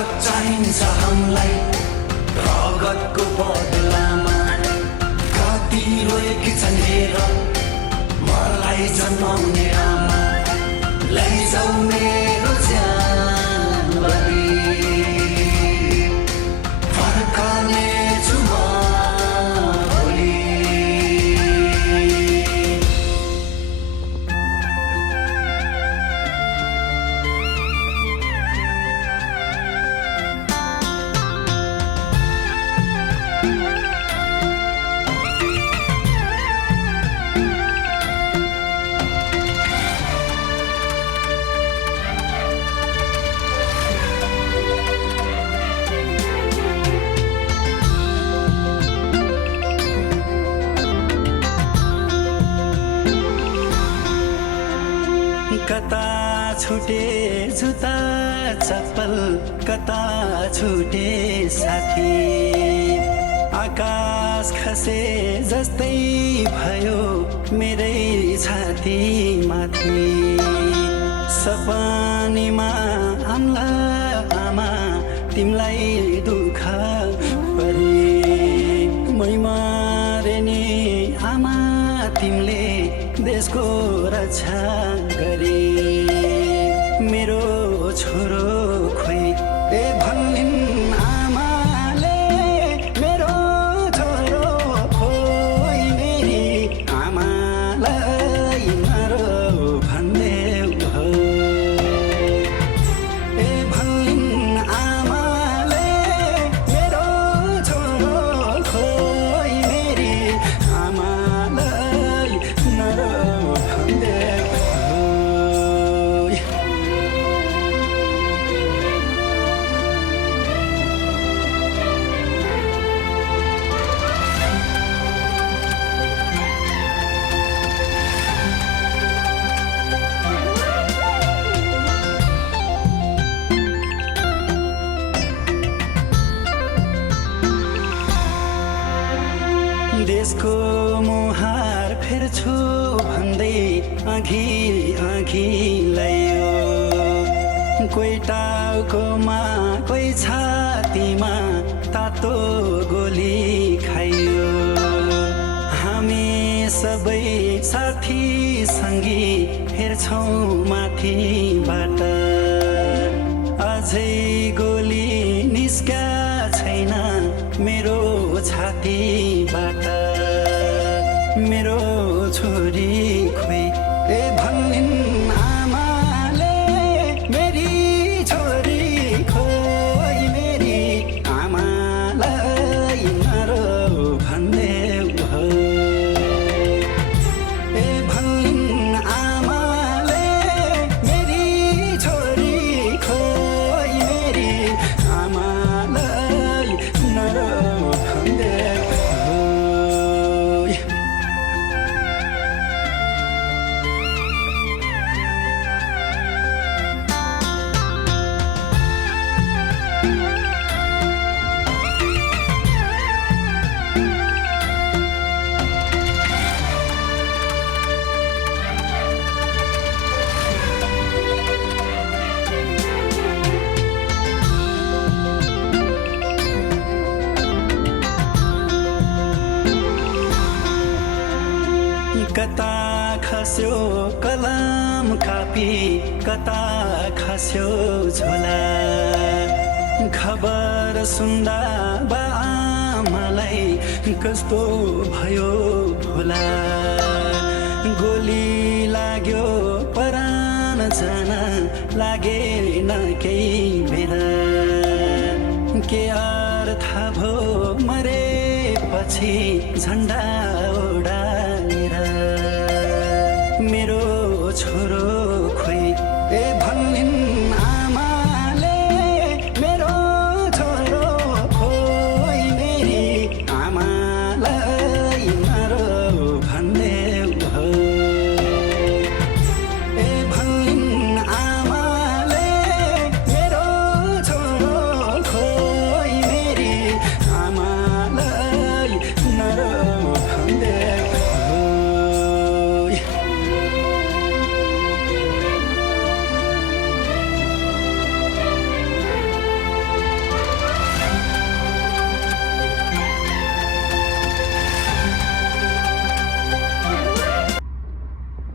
रगत चाहिन्छ हामीलाई, रगतको बदलामा कति रोएकी छन् हेर मलाई जन्माउने आमा। लैजाऊ मेरो ज्यान बलि, फर्कनेछु म भोलि। कता छुटे जुत्ता चप्पल, कता छुटे साथी। आकाश खसे जस्तै भयो मेरै छाती माथि। सपनीमा आम्ला आमा तिमीलाई दुःख परे, मै मरे नि आमा तिमीले देशको रक्षा गरे। मेरो छोरो खोइ ए भन्निन् आमाले, मेरो छोरो खोइ मेरी आमालाई मरो भन्देऊ हो। ए भन्निन् आमाले, मेरो छोरो खोइ मेरी आमालाई मरो भन्देऊ हो। देशको मुहार फेर्छु भन्दै अघि अघि लैयो। कोही टाउकोमा कोही छातीमा तातो गोली खाइयो। हामी सबै साथी सङ्गी हेर्छौँ माथिबाट, अझै गोली निस्का छैन मेरो छातीबाट। मेरो छोरी खोइ ए भन्निन् आमाले, मेरी छोरी खोइ मेरी आमालाई मरो भन्देऊ हो। ए भन्निन् आमाले, मेरी छोरी खोइ मेरी आमालाई मरो भन्देऊ हो। कता खस्यो कलम कापी, कता खस्यो झोला। खबर सुन्दा बाआमालाई कस्तो भयो भोला। गोली लाग्यो परान जान लागेन केही बेला। के अर्थ भो मरेपछि झन्डा